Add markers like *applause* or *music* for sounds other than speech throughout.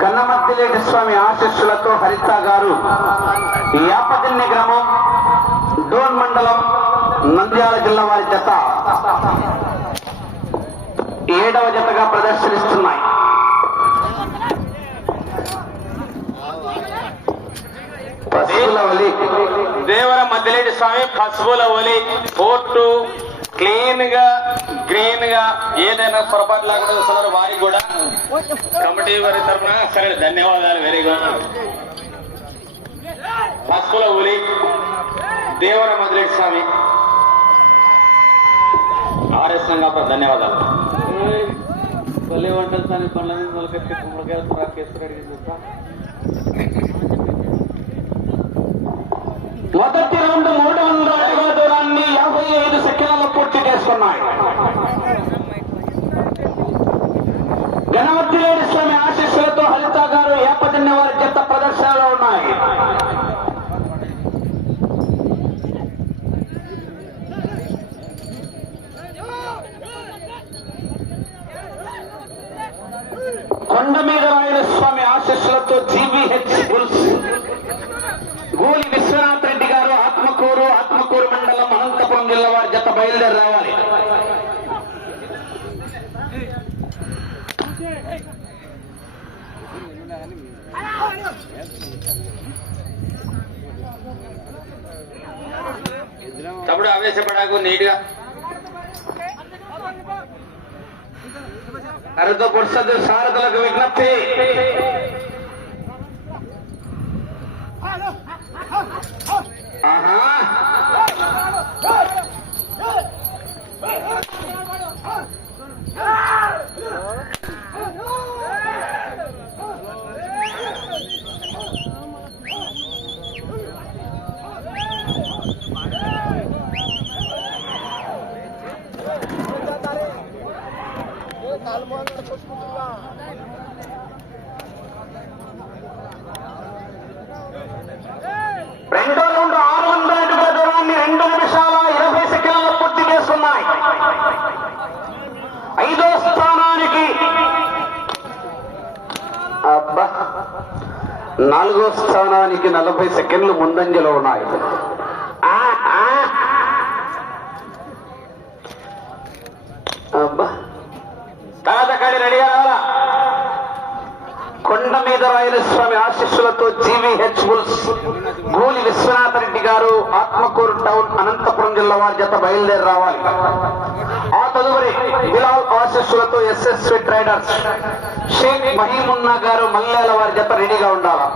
గన్నమత్తిలేటి స్వామి ఆశీస్సులతో హరిత గారు యాపదిన్ని గ్రామం డోన్ మండలం నంద్యాల జిల్లా వారి జత ఏడవ జతగా ప్రదర్శనిస్తున్నాయి. పశువుల దేవర మద్దిలేటి స్వామి పసుపుల ఒలి కోర్టు క్లీన్గా గ్రీన్గా ఏదైనా పొరపాటు లేకుండా చూస్తున్నారు వారికి కూడా. కమిటీ వారి తరఫున సరే ధన్యవాదాలు వెరీ గుడ్ పసుపుల ఒలి దేవర మధ్యలేటి స్వామి ఆర్ఎస్ సంఘాప ధన్యవాదాలు. కొల్లి వంటలు సాని పనుల మీద మొలకెత్తి కుమ్మడికాయలు ప్రాకేశ్వర అడిగింది మొదటి రౌండ్ మూడు వందల పూర్తి చేసుకున్నాయి తప్పుడు ఆవేశపడాకు నీట్గా అరతో పురుషుడు సారథులకు విజ్ఞప్తి. ఆహా. రెండో ముందంజలో ఉన్నాయి. అబ్బా. తర్వాత రెడీగా కొండ మీద రాయలస్వామి ఆశీస్సులతో GVH bulls Guli Vishwanatha Reddy garu Atmakur town Anantapuram జిల్లా వారి జత బయలుదేరి రావాలి. ఆ తదుపరి బిలాల్ ఆశీస్సులతో SS traders riders Sheikh Mahimunna garu Mallela వారి జత రెడీగా ఉండాలి?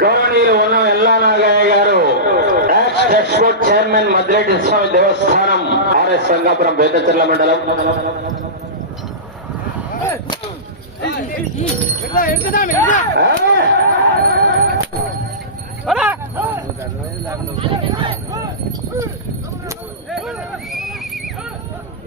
గౌరవనీయులు ఉన్న Ella Nagaiah garu tax export chairman Madreddy Swami Devasthanam RS Sangapuram బేతచర్ల మండలం.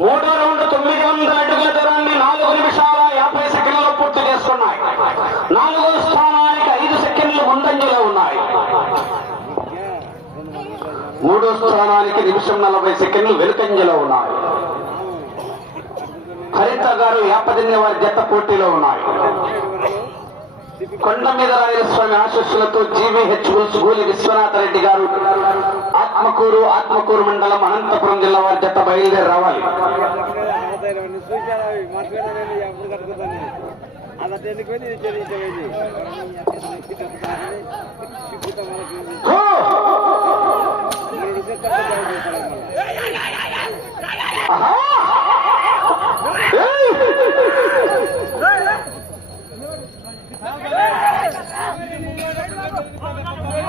మూడో రౌండ్ తొమ్మిది వందల అడుగుల దూరాన్ని నాలుగు నిమిషాల యాభై సెకండ్లు పూర్తి చేస్తున్నాయి. నాలుగో స్థానానికి ఐదు సెకండ్లు ముందంజలో ఉన్నాయి. మూడో స్థానానికి నిమిషం నలభై సెకండ్లు వెనుకంజలో ఉన్నాయి. హరిత గారు యాపదిన్య వారి జత పోటీలో ఉన్నాయి. కొండ మీద రాయలస్వామి ఆశస్సులతో జీవీహెచ్ గూలి విశ్వనాథ రెడ్డి గారు ఆత్మకూరు ఆత్మకూరు మండలం అనంతపురం జిల్లా వారి జత బయలుదేరి రావాలి. చూశాను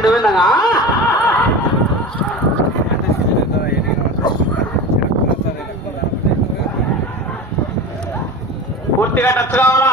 పెట్టారు చెడ్డు విందగా పూర్తిగా టచ్ కావాలా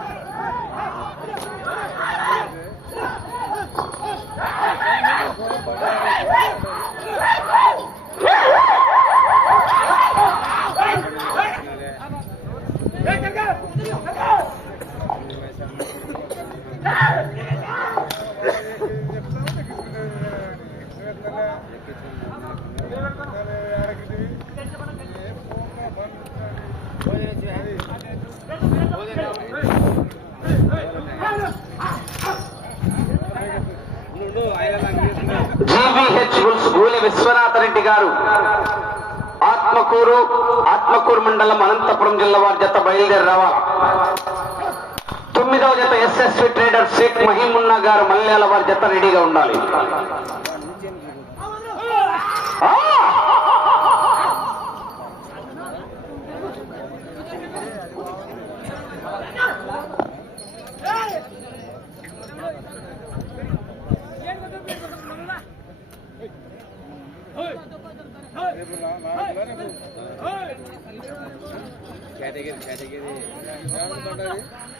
గూలి విశ్వనాథ రెడ్డి గారు. ఆత్మకూరు ఆత్మకూరు మండలం అనంతపురం జిల్లా వారి జత బయలుదేరి రావాలి తొమ్మిదవ జత ఎస్ఎస్వి ట్రేడర్ షేక్ మహీమున్నా గారు మల్లెల వారి జత రెడీగా ఉండాలి. కేటగిరీ కేటగిరీ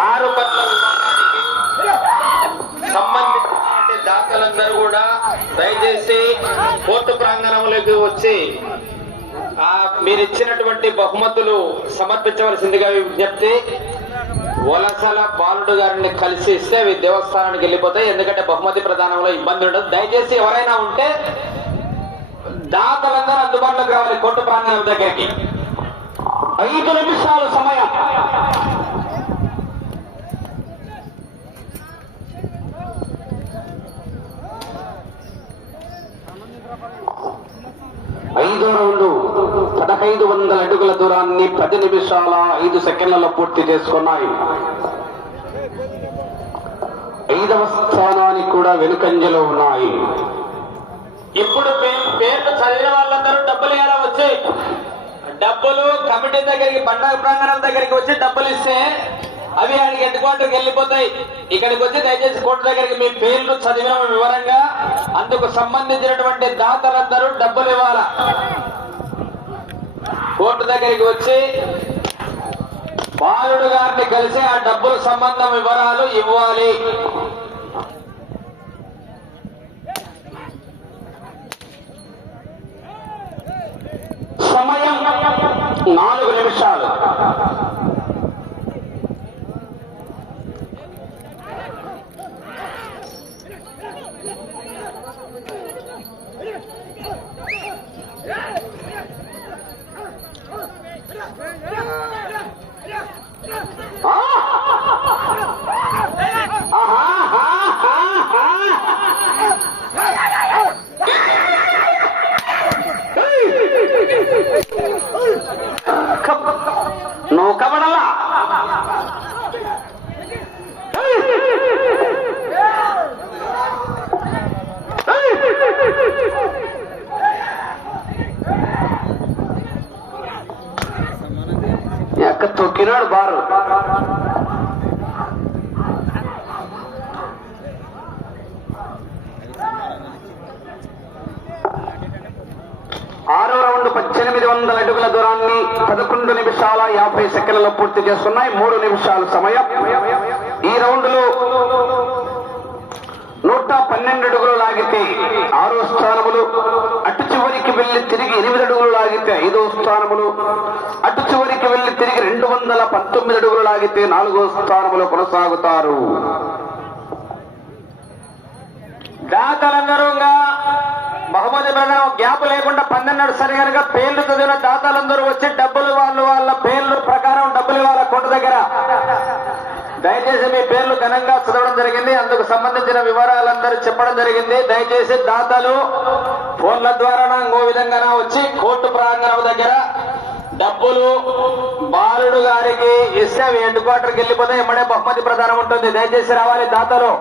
ఆరు పట్ల సంబంధించిన దాతలందరూ కూడా దయచేసి కోర్టు ప్రాంగణంలోకి వచ్చి మీరు ఇచ్చినటువంటి బహుమతులు సమర్పించవలసిందిగా విజ్ఞప్తి. వలసల బాలుడు గారిని కలిసి ఇస్తే అవి దేవస్థానానికి వెళ్ళిపోతాయి ఎందుకంటే బహుమతి ప్రధానంలో ఇబ్బంది ఉండదు. దయచేసి ఎవరైనా ఉంటే దాతలందరూ అందుబాటులోకి రావాలి. కొట్టు ప్రాంగణం దగ్గరికి. ఐదు నిమిషాలు సమయం. ఐదో రౌండ్. పదహైదు వందల అడుగుల దూరాన్ని పది నిమిషాల ఐదు సెకండ్లలో పూర్తి చేసుకున్నాయి. ఐదవ స్థానానికి కూడా వెనుకంజలో ఉన్నాయి. ఇప్పుడు చదివిన వాళ్ళందరూ డబ్బులు ఎలా వచ్చాయి డబ్బులు కమిటీ దగ్గరికి పండగ ప్రాంగణం దగ్గరికి వచ్చి డబ్బులు ఇస్తే అవి ఆయనకి హెడ్ వెళ్ళిపోతాయి? ఇక్కడికి వచ్చి దయచేసి కోర్టు దగ్గరికి మీ పేర్లు చదివిన వివరంగా అందుకు సంబంధించినటువంటి దాతలందరూ డబ్బులు ఇవ్వాలా? కోర్టు దగ్గరికి వచ్చి బాలుడు గారిని కలిసి ఆ డబ్బుల సంబంధం వివరాలు ఇవ్వాలి సమయం నాలుగు నిమిషాలు ఆ! ఆహా, ఆహా, ఆహా. నువ్వు కబడలా ఎక్క తొక్కినాడు బారు. ఆరో రౌండ్ పద్దెనిమిది వందల అడుగుల దూరాన్ని పదకొండు నిమిషాల యాభై సెకండ్లలో పూర్తి చేస్తున్నాయి. మూడు నిమిషాల సమయం. ఈ రౌండ్లో నూట పన్నెండు అడుగులు లాగితే ఆరో స్థానములు. అటు చివరికి వెళ్ళి తిరిగి ఎనిమిది అడుగులు లాగితే ఐదో స్థానములు అటు చివరికి వెళ్ళి తిరిగి రెండు వందల పంతొమ్మిది అడుగులు లాగితే నాలుగో స్థానములో కొనసాగుతారు. దాతలందరూ బహుమతి ప్రకారం గ్యాప్ లేకుండా పన్నెండు సరి కనుక పేర్లు చదివిన దాతలందరూ వచ్చి డబ్బులు వాళ్ళు వాళ్ళ పేర్లు ప్రకారం డబ్బులు ఇవ్వాలి కొండ దగ్గర. దయచేసి మీ పేర్లు ఘనంగా చదవడం జరిగింది. అందుకు సంబంధించిన వివరాలందరూ చెప్పడం జరిగింది. దయచేసి దాతలు ఫోన్ల ద్వారా ఇంకో విధంగా వచ్చి కోర్టు ప్రాంగణం దగ్గర డబ్బులు బాలుడు గారికి ఇస్తే అవి హెడ్ క్వార్టర్కి వెళ్ళిపోతే ఇమ్మడే బహుమతి ప్రధానం ఉంటుంది. దయచేసి రావాలి దాతలు.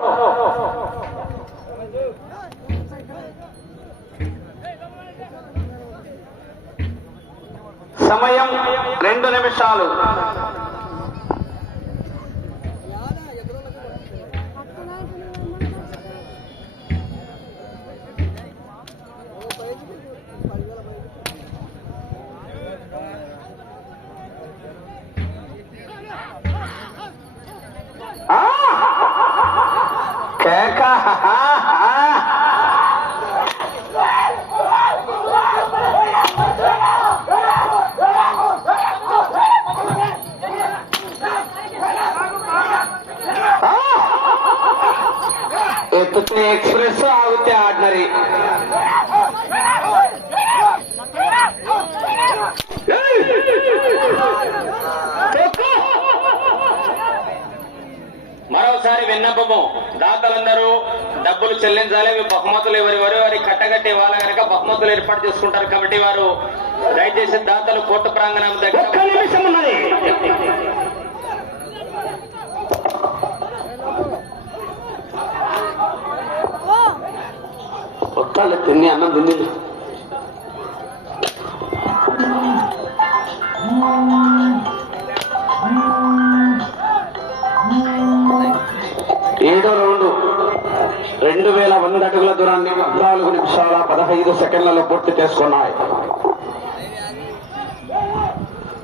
సమయం రెండు నిమిషాలు. *laughs* एक्सप्रेस आवते आडणारे. పాపం. దాతలందరూ డబ్బులు చెల్లించాలి బహుమతులు ఎవరు వారి కట్టగట్టి వాళ్ళ కనుక బహుమతులు ఏర్పాటు చేసుకుంటారు కాబట్టి వారు దయచేసి దాతలు కోర్టు ప్రాంగణం దగ్గర ఉన్నది. తిని అన్నం తిని రెండు వేల వంద అడుగుల దూరాన్ని నాలుగు నిమిషాల పదహైదు సెకండ్లలో పూర్తి చేసుకున్నాయి.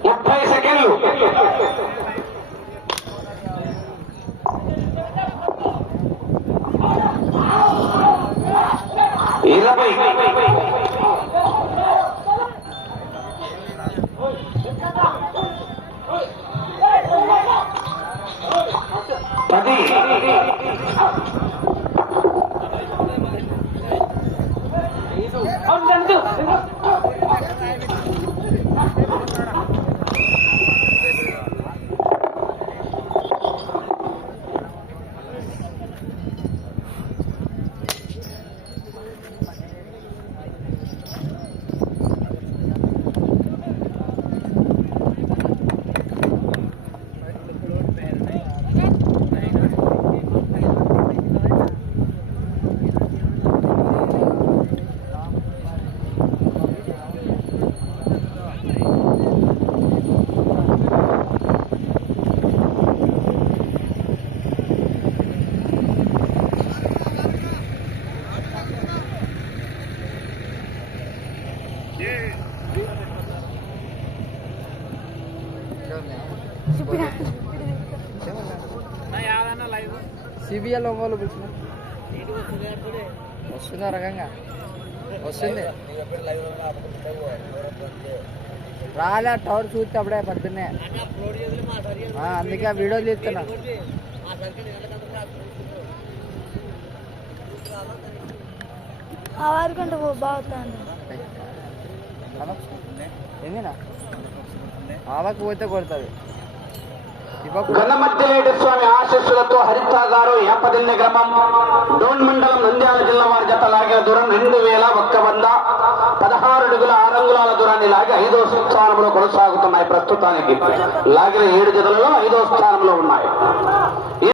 ముప్పై సెకండ్లు. ఇరవై. పది. సిబిఎల్ ఒంగోలు పిలిచిన వస్తుంది రకంగా. వస్తుంది. రాలే టవర్ చూస్తే అప్పుడే పొద్దున్నే అందుకే ఆ వీడియో తీస్తున్నా. ఆ వారికంటే బాగుతుంది ఏమీనా ఆవకు పోతే కొడుతుంది. ఇవ్వకు. స్వామి ఆశీస్సులతో హరిత గారు ఏపదిన్నె గ్రామం డోన్ మండలం నంద్యాల జిల్లా వారి జత లాగిన దూరం రెండు వేల ఒక్క వంద పదహారు అడుగుల ఆరంగుళాల దూరాన్ని లాగి ఐదో స్థానంలో కొనసాగుతున్నాయి ప్రస్తుతానికి. లాగిన ఏడు జతలలో ఐదో స్థానంలో ఉన్నాయి.